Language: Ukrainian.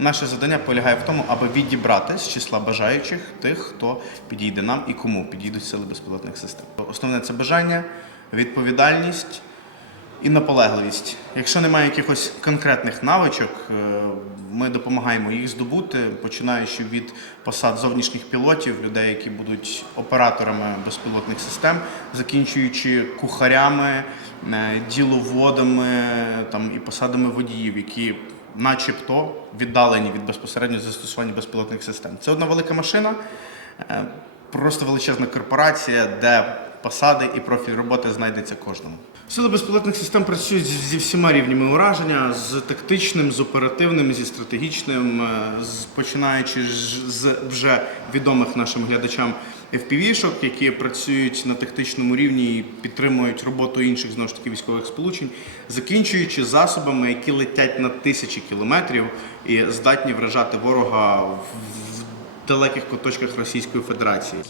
Наше завдання полягає в тому, аби відібрати з числа бажаючих тих, хто підійде нам і кому підійдуть сили безпілотних систем. Основне це бажання, відповідальність і наполегливість. Якщо немає якихось конкретних навичок, е, ми допомагаємо їх здобути, починаючи від посад зовнішніх пілотів, людей, які будуть операторами безпілотних систем, закінчуючи кухарями, е, діловодами там, і посадами водіїв, які начебто віддалені від безпосереднього застосування безпілотних систем. Це одна велика машина, е, просто величезна корпорація, де посади і профіль роботи знайдеться кожному. Сили безпілотних систем працюють зі всіма рівнями ураження, з тактичним, з оперативним, зі стратегічним, е, з, починаючи з вже відомих нашим глядачам FPV-шок, які працюють на тактичному рівні і підтримують роботу інших знову ж таки військових сполучень, закінчуючи засобами, які летять на тисячі кілометрів і здатні вражати ворога в в далеких куточках Російської Федерації.